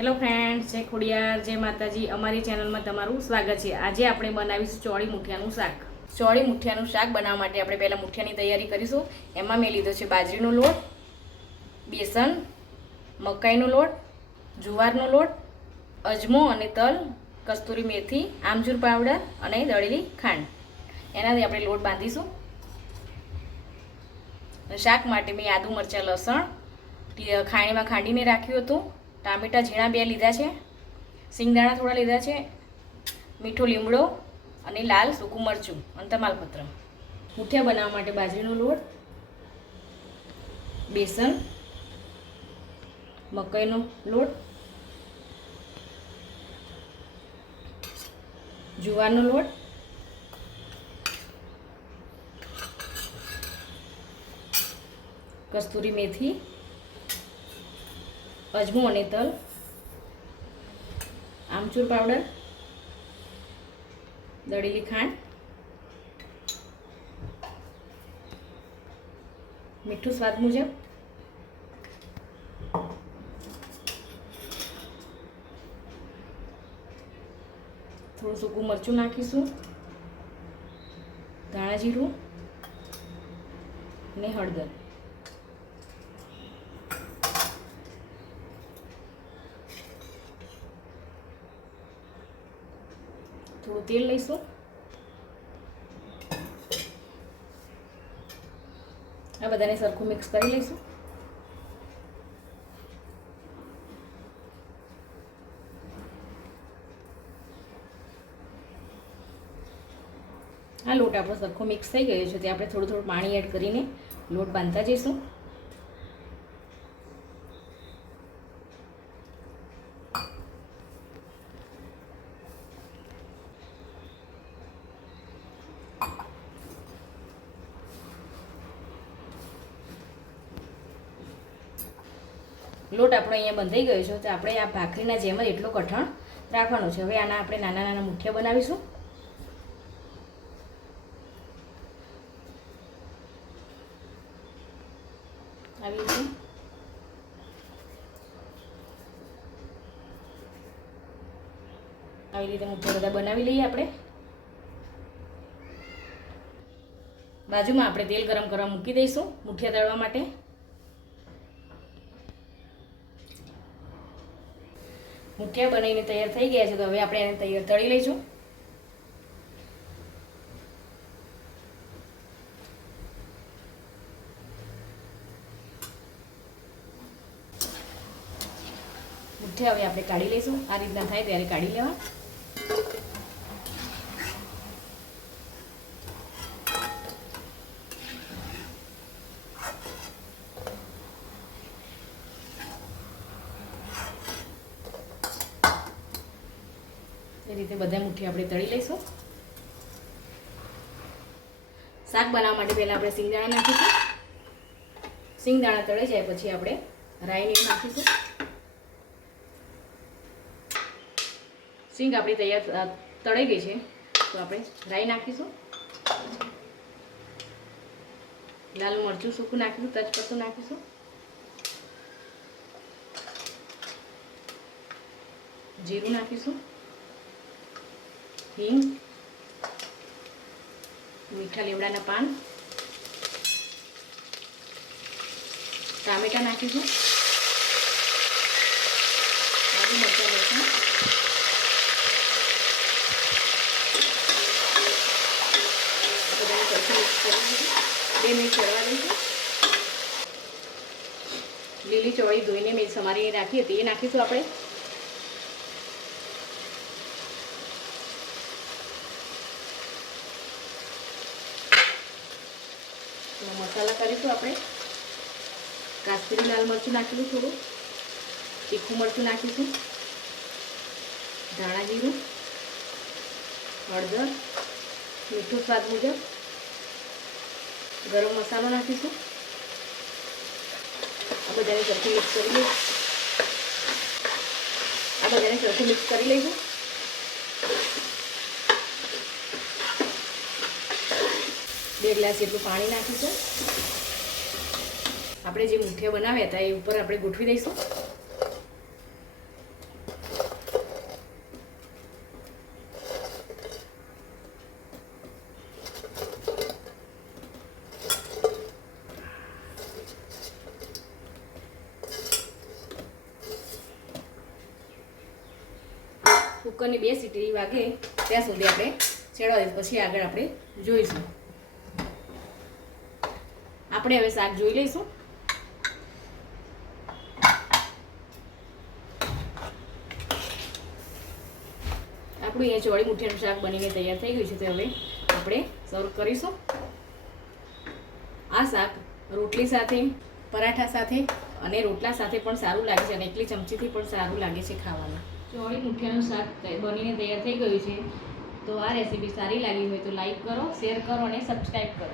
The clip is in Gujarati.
હેલો ફ્રેન્ડ્સ જય ખોડિયાર, જય માતાજી. અમારી ચેનલમાં તમારું સ્વાગત છે. આજે આપણે બનાવીશું ચોળી મુઠિયાનું શાક. ચોળી મુઠિયાનું શાક બનાવવા માટે આપણે પહેલાં મુઠિયાની તૈયારી કરીશું. એમાં મેં લીધો છે બાજરીનો લોટ, બેસન, મકાઈનો લોટ, જુવારનો લોટ, અજમો અને તલ, કસ્તુરી મેથી, આમચૂર પાવડર અને દળેલી ખાંડ. એનાથી આપણે લોટ બાંધીશું. શાક માટે મેં આદુ મરચાં લસણ ખાણીમાં ખાંડીને રાખ્યું હતું. ટામેટાં ઝીણા બે લીધા છે, સિંગદાણા થોડા લીધા છે, મીઠો લીમડો અને લાલ સૂકું મરચું અને તમાલપત્ર. મુઠિયા બનાવવા માટે બાજરીનો લોટ, બેસન, મકાઈનો લોટ, જુવારનો લોટ, કસ્તુરી મેથી અજમો અને તલ. આમચૂર પાવડર. દળેલી ખાંડ. મીઠું સ્વાદ મુજબ. થોડું સૂકું મરચું નાખીશું. ધાણા જીરું. અને હળદર. તેલ લઈશું. આ બધાને સરખું મિક્સ કરી લઈશું. આ લોટ આપણો સરખો મિક્સ થઈ ગયો છે તે આપણે થોડું થોડું પાણી એડ કરીને લોટ બાંધતા જઈશું. લોટ આપણો અહીંયા બંધાઈ ગયો છે, તો આપણે આ ભાખરીના જેમ જ એટલો કઠણ રાખવાનો છે. હવે આના આપણે નાના નાના મુઠિયા બનાવીશું. આવી રીતે. આવી રીતે મુઠ્ઠા બધા બનાવી લઈએ આપણે. બાજુમાં આપણે તેલ ગરમ કરવા મૂકી દઈશું મુઠિયા તળવા માટે. મુઠિયા બનાવીને તૈયાર થઈ ગયા છે, તો હવે આપણે એને તૈયાર તળી લઈશું. મુઠ્ઠિયા હવે આપણે કાઢી લઈશું. આ રીતના થાય ત્યારે કાઢી લેવા. એ રીતે બધા મુઠ્ઠી આપણે તળી લઈશું. શાક બનાવવા માટે પહેલાં આપણે સિંગદાણા નાખીશું. સિંગદાણા તળે જાય પછી આપણે રાઈને નાખીશું. સિંગ આપણી તૈયાર તળાઈ ગઈ છે. તો આપણે રાઈ નાખીશું. લાલ મરચું સૂકું નાખીશું તજપત્તું નાખીશું. જીરું નાખીશું. હિંગ મીઠા લીમડાના પાન ટામેટા નાખીશું આદુ મરચાં કરી બે મિનિટ ચડવા દઈશું લીલી ચોળી ધોઈને મેં સમારીને રાખી હતી એ નાખીશું આપણે એમાં મસાલા કરીશું આપણે. કાશ્મીરી લાલ મરચું નાખીશું થોડું. તીખું મરચું નાખીશું. ધાણા જીરું. હળદર. મીઠું સ્વાદ મુજબ. ગરમ મસાલો નાખીશું. આ બધાને સરખું મિક્સ કરી લઈશું. આ બધાને સરખું મિક્સ કરી લઈશું. બે ગ્લાસ જેટલું પાણી નાખીશું. આપણે જે મુઠિયા બનાવ્યા હતા, એ ઉપર આપણે ગોઠવી દઈશું. કુકરની બે સીટી વાગે, ત્યાં સુધી આપણે છેડવા પછી આગળ આપણે જોઈશું. આપણે હવે શાક જોઈ લઈશું. આપણું અહીંયા ચોળી મુઠિયાનું શાક બનીને તૈયાર થઈ ગયું છે તો હવે આપણે સર્વ કરીશું. આ શાક રોટલી સાથે, પરાઠા સાથે અને રોટલા સાથે પણ સારું લાગે છે અને એકલી ચમચીથી પણ સારું લાગે છે ખાવામાં. ચોળી મુઠિયાનું શાક બનીને તૈયાર થઈ ગયું છે. તો આ રેસીપી સારી લાગી હોય તો લાઈક કરો શેર કરો અને સબસ્ક્રાઈબ કરો.